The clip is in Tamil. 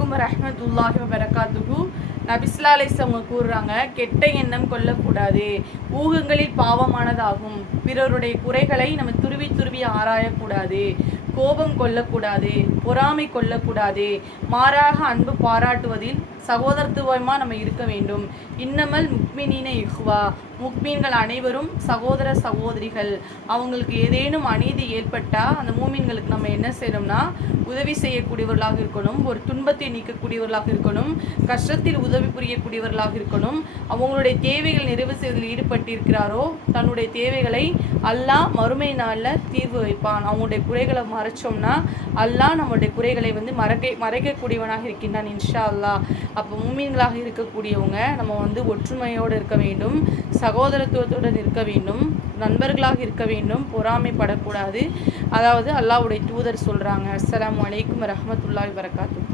அலைக்கும் ரஹ்மத்துல்லாஹி வரகாத்துகு நபிஸ்லா அலிஸ் அவங்க கூறுறாங்க கெட்ட எண்ணம் கொள்ளக்கூடாது ஊகங்களில் பாவமானதாகும். பிறருடைய குறைகளை நம்ம துருவி துருவி ஆராயக்கூடாது. கோபம் கொள்ளக்கூடாது பொறாமை கொள்ளக்கூடாது மாறாக அன்பு பாராட்டுவதில் சகோதரத்துவமாக நம்ம இருக்க வேண்டும். இன்னமல் முக்மினீன இஹ்வா. முக்மீன்கள் அனைவரும் சகோதர சகோதரிகள். அவங்களுக்கு ஏதேனும் அநீதி ஏற்பட்டால் அந்த மூமீன்களுக்கு நம்ம என்ன செய்யணும்னா உதவி செய்யக்கூடியவர்களாக இருக்கணும். ஒரு துன்பத்தை நீக்கக்கூடியவர்களாக இருக்கணும். கஷ்டத்தில் உதவி புரியக்கூடியவர்களாக இருக்கணும். அவங்களுடைய தேவைகள் நிறைவு செய்வதில் ஈடுபட்டிருக்கிறாரோ தன்னுடைய தேவைகளை அல்லாஹ் மறுமை நாளில் தீர்வு வைப்பான். அவங்களுடைய குறைகளை மறைச்சோம்னா அல்லாஹ் நம்மளுடைய குறைகளை வந்து மறைக்க மறைக்கக்கூடியவனாக இருக்கின்றான் இன்ஷா அல்லாஹ். அப்போ மூமீன்களாக இருக்கக்கூடியவங்க நம்ம வந்து ஒற்றுமையோடு இருக்க வேண்டும் சகோதரத்துவத்துடன் இருக்க வேண்டும் நண்பர்களாக இருக்க வேண்டும் பொறாமைப்படக்கூடாது. அதாவது அல்லாவுடைய தூதர் சொல்கிறாங்க அஸ்லாம் அலைக்கும் வரஹ்மத்துல்லாஹி வரகாத்து